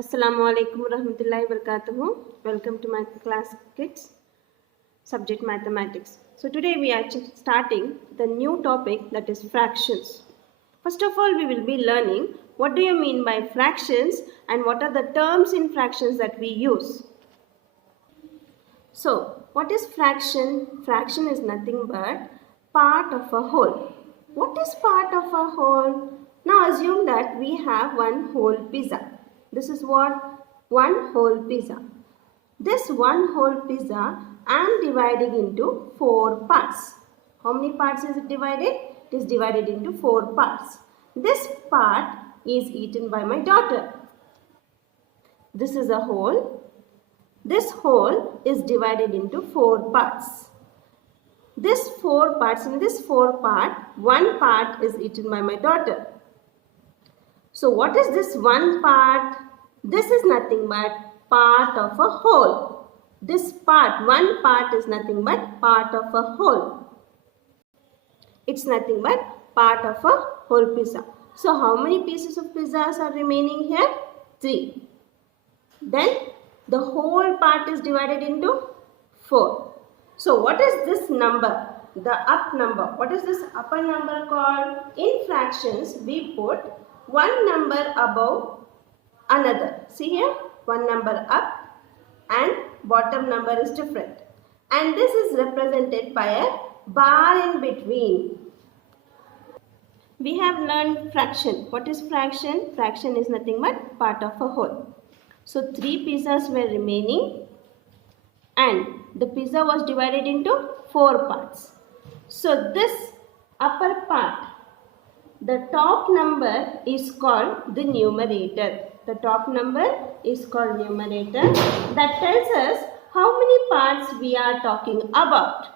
Assalamu alaikum warahmatullahi wabarakatuh. Welcome to my class kids, subject mathematics. So today we are starting the new topic, that is fractions. First of all, we will be learning what do you mean by fractions and what are the terms in fractions that we use. So what is fraction? Fraction is nothing but part of a whole. What is part of a whole? Now assume that we have one whole pizza. This is what? One whole pizza. This one whole pizza I am dividing into 4 parts. How many parts is it divided? It is divided into 4 parts. This part is eaten by my daughter. This is a whole. This whole is divided into 4 parts. This 4 parts, in this 4 part, one part is eaten by my daughter. So what is this one part? This is nothing but part of a whole. This part, one part is nothing but part of a whole. It's nothing but part of a whole pizza. So how many pieces of pizzas are remaining here? 3. Then the whole part is divided into 4. So what is this number? The up number. What is this upper number called? In fractions, we put one number above another. See here, one number up and bottom number is different. And this is represented by a bar in between. We have learned fraction. What is fraction? Fraction is nothing but part of a whole. So 3 pizzas were remaining and the pizza was divided into 4 parts. So this upper part, the top number is called the numerator. The top number is called numerator. That tells us how many parts we are talking about.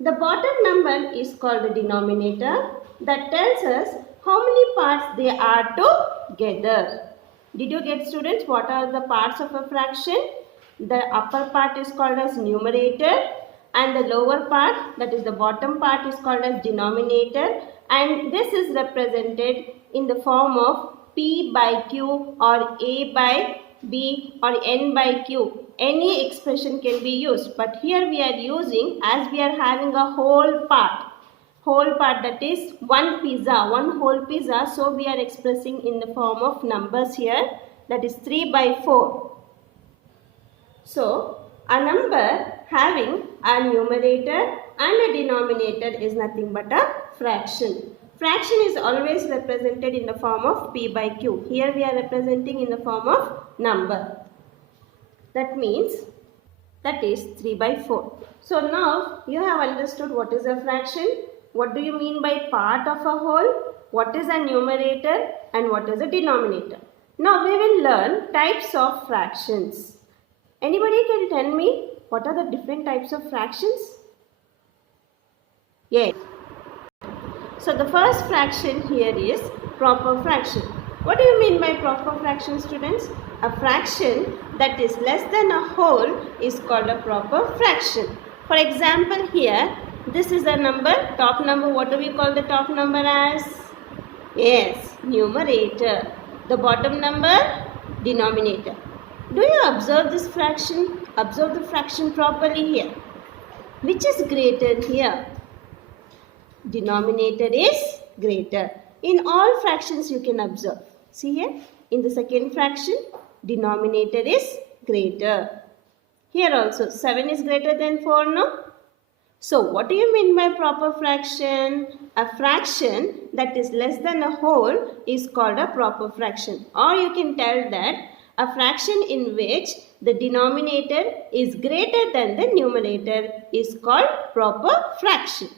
The bottom number is called the denominator. That tells us how many parts they are together. Did you get, students, what are the parts of a fraction? The upper part is called as numerator and the lower part, that is the bottom part, is called as denominator, and this is represented in the form of P by Q or A by B or N by Q. Any expression can be used, but here we are using, as we are having a whole part that is one pizza, one whole pizza, so we are expressing in the form of numbers here, that is 3 by 4. So a number having a numerator and a denominator is nothing but a fraction. Fraction is always represented in the form of P by Q. Here we are representing in the form of number. That means that is 3 by 4. So now you have understood what is a fraction. What do you mean by part of a whole? What is a numerator and what is a denominator? Now we will learn types of fractions. Anybody can tell me what are the different types of fractions? Yes. So the first fraction here is proper fraction. What do you mean by proper fraction, students? A fraction that is less than a whole is called a proper fraction. For example, here this is a number, top number. What do we call the top number as? Yes, numerator. The bottom number, denominator. Do you observe this fraction? Observe the fraction properly here. Which is greater here? Denominator is greater. In all fractions you can observe. See here, in the second fraction, denominator is greater. Here also, 7 is greater than 4, no? So what do you mean by proper fraction? A fraction that is less than a whole is called a proper fraction. Or you can tell that a fraction in which the denominator is greater than the numerator is called proper fraction.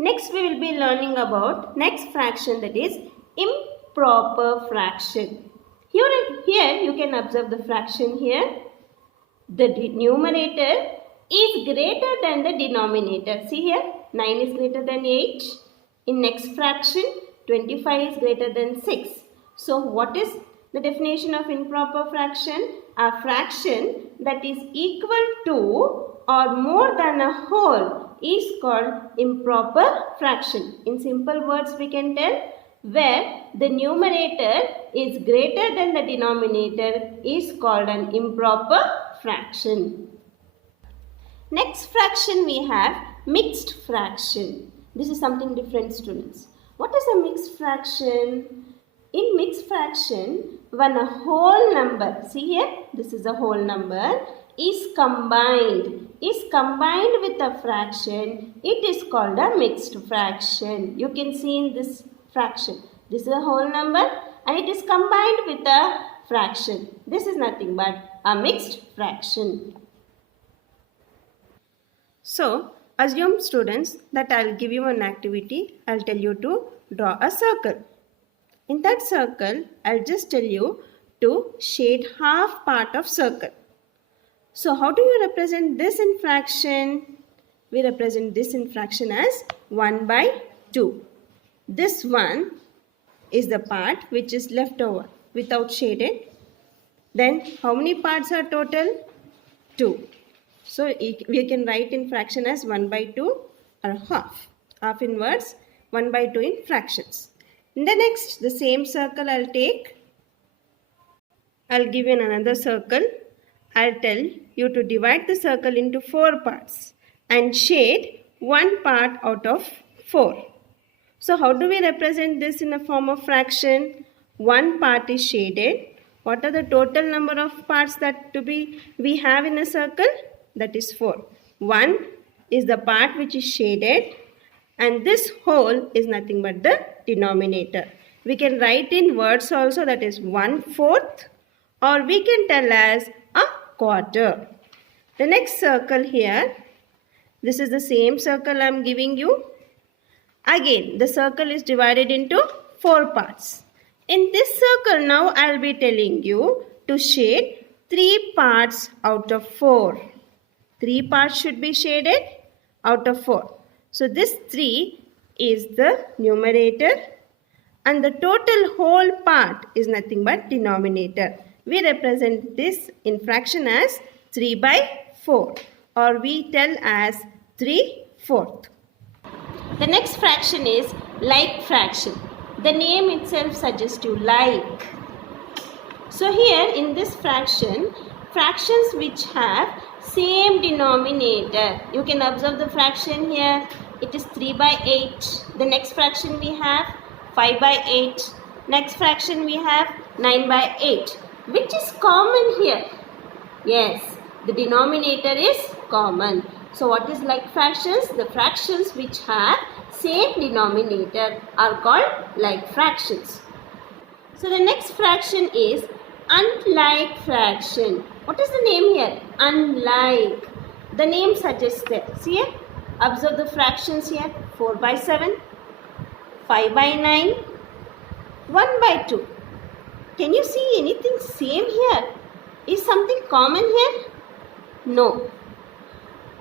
Next we will be learning about next fraction, that is improper fraction. Here you can observe the fraction here. The numerator is greater than the denominator. See here, 9 is greater than 8. In next fraction, 25 is greater than 6. So what is the definition of improper fraction? A fraction that is equal to or more than a whole is called improper fraction. In simple words we can tell where the numerator is greater than the denominator is called an improper fraction. Next fraction we have mixed fraction. This is something different, students. What is a mixed fraction? In mixed fraction, when a whole number, see here, this is a whole number, is combined with a fraction, it is called a mixed fraction. You can see in this fraction, this is a whole number and it is combined with a fraction. This is nothing but a mixed fraction. So, assume students that I will give you an activity. I will tell you to draw a circle. In that circle, I will just tell you to shade half part of circle. So, how do you represent this in fraction? We represent this in fraction as 1 by 2. This one is the part which is left over without shaded. Then, how many parts are total? 2. So, we can write in fraction as 1 by 2 or half. Half in words, 1 by 2 in fractions. In the next, the same circle I'll take. I'll give you another circle. I'll tell you to divide the circle into 4 parts and shade 1 part out of 4. So, how do we represent this in a form of fraction? 1 part is shaded. What are the total number of parts that we have in a circle? That is 4. 1 is the part which is shaded and this whole is nothing but the denominator. We can write in words also, that is 1/4, or we can tell as a quarter. The next circle here, this is the same circle I am giving you. Again, the circle is divided into 4 parts. In this circle now I will be telling you to shade 3 parts out of 4. 3 parts should be shaded out of 4. So this 3 is the numerator and the total whole part is nothing but denominator. We represent this in fraction as 3 by 4 or we tell as 3/4. The next fraction is like fraction. The name itself suggests you like. So here in this fraction, fractions which have same denominator. You can observe the fraction here. It is 3 by 8. The next fraction we have 5 by 8. Next fraction we have 9 by 8. Which is common here? Yes, the denominator is common. So what is like fractions? The fractions which have same denominator are called like fractions. So the next fraction is unlike fraction. What is the name here? Unlike. The name suggests that. See here? Observe the fractions here. 4 by 7, 5 by 9, 1 by 2. Can you see anything same here? Is something common here? No.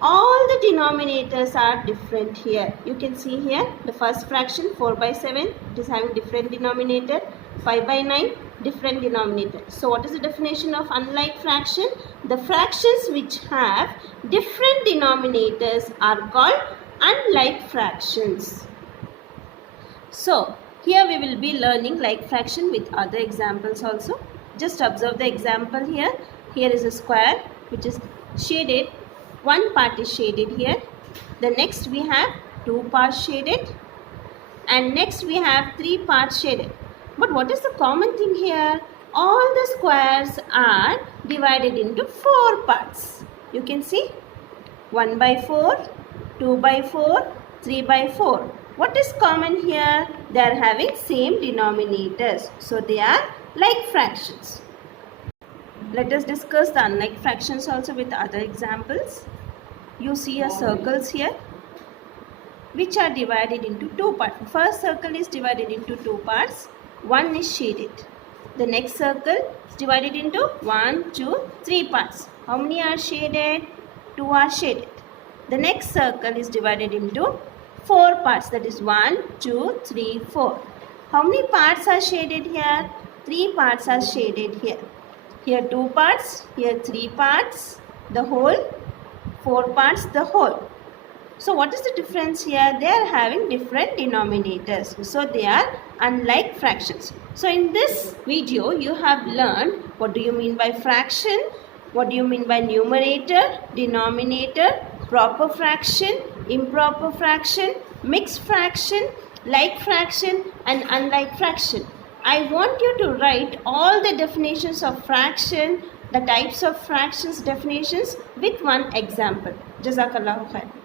All the denominators are different here. You can see here the first fraction 4 by 7. It is having different denominator. 5 by 9 different denominator. So what is the definition of unlike fraction? The fractions which have different denominators are called unlike fractions. So here we will be learning like fraction with other examples also. Just observe the example here. Here is a square which is shaded. One part is shaded here. The next we have 2 parts shaded. And next we have 3 parts shaded. But what is the common thing here? All the squares are divided into 4 parts. You can see 1 by 4, 2 by 4, 3 by 4. What is common here? They are having same denominators. So they are like fractions. Let us discuss the unlike fractions also with other examples. You see a circles here which are divided into 2 parts. First circle is divided into 2 parts. One is shaded. The next circle is divided into 1, 2, 3 parts. How many are shaded? 2 are shaded. The next circle is divided into 4 parts. That is 1, 2, 3, 4. How many parts are shaded here? 3 parts are shaded here. Here 2 parts, here 3 parts, the whole, 4 parts, the whole. So what is the difference here? They are having different denominators. So they are unlike fractions. So in this video you have learned what do you mean by fraction, what do you mean by numerator, denominator, proper fraction, improper fraction, mixed fraction, like fraction and unlike fraction. I want you to write all the definitions of fraction, the types of fractions definitions with one example. Jazakallahu khair.